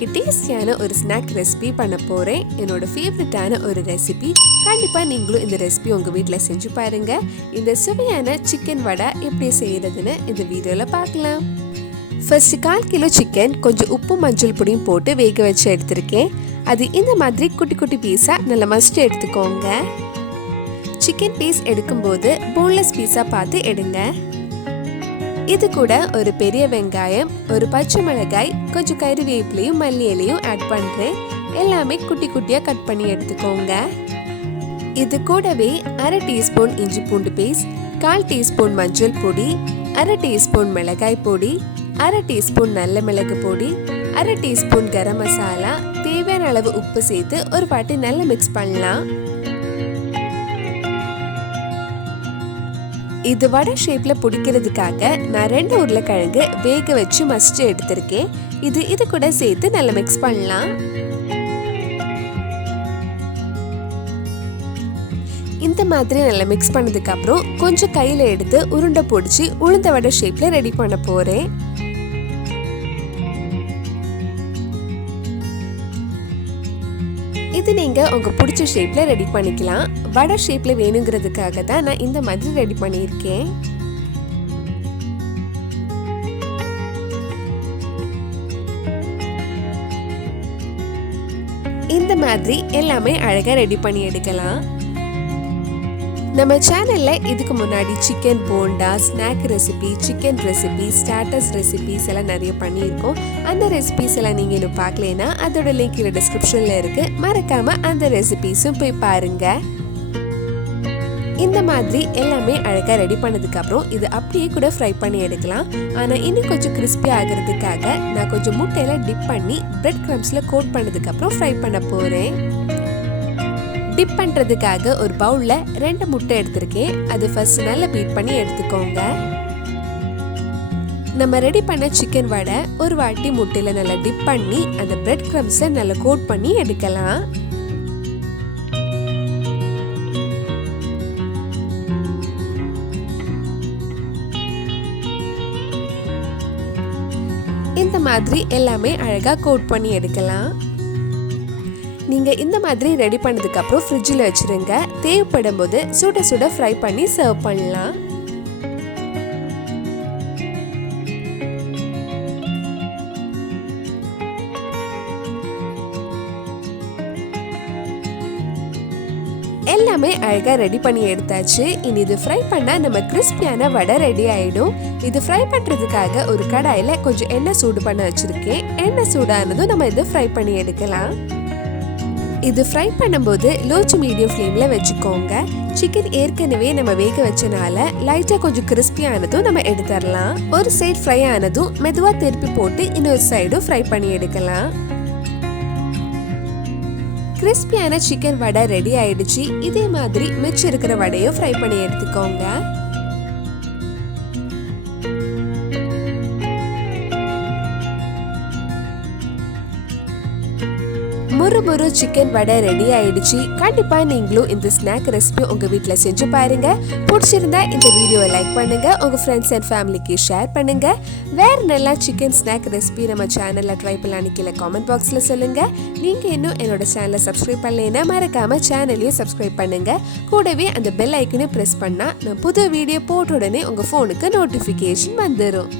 இன்னைக்கு டேஸ்டியான ஒரு ஸ்நாக் ரெசிபி பண்ண போறேன். என்னோட ஃபேவரட்டான ஒரு ரெசிபி. கண்டிப்பா நீங்களும் இந்த ரெசிபி உங்க வீட்ல செஞ்சு பாருங்க. இந்த சுவையான சிக்கன் வடை எப்படி செய்யறதுன்னு இந்த வீடியோல பார்க்கலாம். ஃபர்ஸ்ட் 1/4 கிலோ சிக்கன் கொஞ்சம் உப்பு மஞ்சள் பொடியும் போட்டு வேக வச்சு எடுத்திருக்கேன். அது இந்த மாதிரி குட்டி குட்டி பீஸா நல்லா மசிச்சு எடுத்துக்கோங்க. சிக்கன் பீஸ் எடுக்கும்போது போன்லெஸ் பீஸா பார்த்து எடுங்க. இது கூட ஒரு பெரிய வெங்காயம், ஒரு பச்சை மிளகாய், கொஞ்சம் கறிவேப்பிலையும் மல்லி இலையும் ஆட் பண்ணுறேன். எல்லாமே குட்டி குட்டியாக கட் பண்ணி எடுத்துக்கோங்க. இது கூடவே 1/2 டீஸ்பூன் இஞ்சி பூண்டு பேஸ்ட், 1/4 டீஸ்பூன் மஞ்சள் பொடி, 1/2 டீஸ்பூன் மிளகாய் பொடி, 1/2 டீஸ்பூன் நல்ல மிளகு பொடி, 1/2 டீஸ்பூன் கரம் மசாலா, தேவையான அளவு உப்பு சேர்த்து ஒரு வாட்டி நல்லா மிக்ஸ் பண்ணலாம். இது வடை ஷேப்ல பிடிக்கிறதுக்காக நான் 2 உருளைக்கிழங்கு வேக வச்சு மசிச்சு எடுத்திருக்கேன். இது கூட சேர்த்து நல்லா மிக்ஸ் பண்ணலாம். இந்த மாதிரி நல்லா மிக்ஸ் பண்ணதுக்கு அப்புறம் கொஞ்சம் கையில எடுத்து உருண்டை பிடிச்சி உளுந்த வடை ஷேப்ல ரெடி பண்ண போறேன். இது நீங்க உங்க பிடிச்ச ஷேப்ல ரெடி பண்ணிக்கலாம். வடை ஷேப்ல வேணுங்கிறதுக்காக தான் நான் இந்த மாதிரி ரெடி பண்ணியிருக்கேன். இந்த மாதிரி எல்லாமே அழகா ரெடி பண்ணி எடுக்கலாம். நம்ம சேனல்ல இதுக்கு முன்னாடி chicken bonda, snack recipe, chicken recipe, starters recipes எல்லாம் நிறைய பண்ணியிருக்கோம். அந்த ரெசிபிஸ் எல்லாம் நீங்க இன்னும் பார்க்கலனா அதோட லிங்க் கீழே டிஸ்கிரிப்ஷன்ல இருக்கு. மறக்காம அந்த ரெசிபிஸும் போய் பாருங்க. இந்த மாதிரி எல்லாமே அழகா ரெடி பண்ணதுக்கு அப்புறம் இது அப்படியே கூட ஃப்ரை பண்ணி எடுக்கலாம். ஆனா இன்னும் கொஞ்சம் கிறிஸ்பி ஆகிறதுக்காக நான் கொஞ்சம் முட்டையில டிப் பண்ணி பிரெட் கிரம்ஸ்ல கோட் பண்ணதுக்கு அப்புறம் ஃப்ரை பண்ண போறேன். டிப் பண்றதுக்காக ஒரு பவுல்ல 2 முட்டை எடுத்திருக்கேன். அது ஃபர்ஸ்ட் நல்லா பீட் பண்ணி எடுத்துக்கோங்க. நம்ம ரெடி பண்ண சிக்கன் வடை ஒரு வாட்டி முட்டையில நல்லா டிப் பண்ணி அந்த பிரெட் கிரம்ஸை நல்லா கோட் பண்ணி எடுக்கலாம். இந்த மாதிரி எல்லாமே அழகா கோட் பண்ணி எடுக்கலாம். நீங்க இந்த மாதிரி ரெடி பண்ணதுக்கு அப்புறம் ஃப்ரிட்ஜில் வச்சிருங்க. தேவைப்படும் போது சுட சுட ஃப்ரை பண்ணி சர்வ் பண்ணலாம். எல்லாமே அழகா ரெடி பண்ணி எடுத்தாச்சு. இனி இது ஃப்ரை பண்ணா நம்ம கிறிஸ்பியான வடை ரெடி ஆயிடும். இது ஃப்ரை பண்றதுக்காக ஒரு கடாயில கொஞ்சம் எண்ணெய் சூடு பண்ண வச்சிருக்கேன். எண்ணெய் சூடானதும் நம்ம இதை ஃப்ரை பண்ணி எடுக்கலாம். இது ஃப்ரை பண்ணும்போது லோ டு மீடியம் ஃப்ளேம்ல வச்சுக்கோங்க. சிக்கன் ஏற்கனவே நம்ம வேக வச்சனால லைட்டா கொஞ்சம் கிறிஸ்பியானதும் நம்ம எடுத்துடலாம். ஒரு சைடு ஃப்ரை ஆனதும் மெதுவா திருப்பி போட்டு இன்னொரு சைடும் ஃப்ரை பண்ணி எடுக்கலாம். கிறிஸ்பியான சிக்கன் வடை ரெடி ஆயிடுச்சு. இதே மாதிரி மிச்சம் இருக்கிற வடையும் ஃப்ரை பண்ணி எடுத்துக்கோங்க. முறு சிக்கன் வடை ரெடி ஆயிடுச்சு. கண்டிப்பா நீங்களும் இந்த ஸ்நாக் ரெசிபி உங்க வீட்ல செஞ்சு பாருங்க. பிடிச்சிருந்தா இந்த வீடியோவை லைக் பண்ணுங்க, உங்க ஃப்ரெண்ட்ஸ் அண்ட் ஃபேமிலிக்கு ஷேர் பண்ணுங்க. வேற நல்ல சிக்கன் ஸ்நாக் ரெசிபி நம்ம சேனல்ல ட்ரை பண்ணலாம்னு கீழே காமெண்ட் பாக்ஸ்ல சொல்லுங்க. நீங்க இன்னும் என்னோட சேனலை சப்ஸ்கிரைப் பண்ணலைன்னா மறக்காம சேனலையும் சப்ஸ்கிரைப் பண்ணுங்க. கூடவே அந்த பெல் ஐக்கனையும் பிரஸ் பண்ணா நான் புது வீடியோ போட்ட உடனே உங்க போனுக்கு நோட்டிபிகேஷன் வந்துடும்.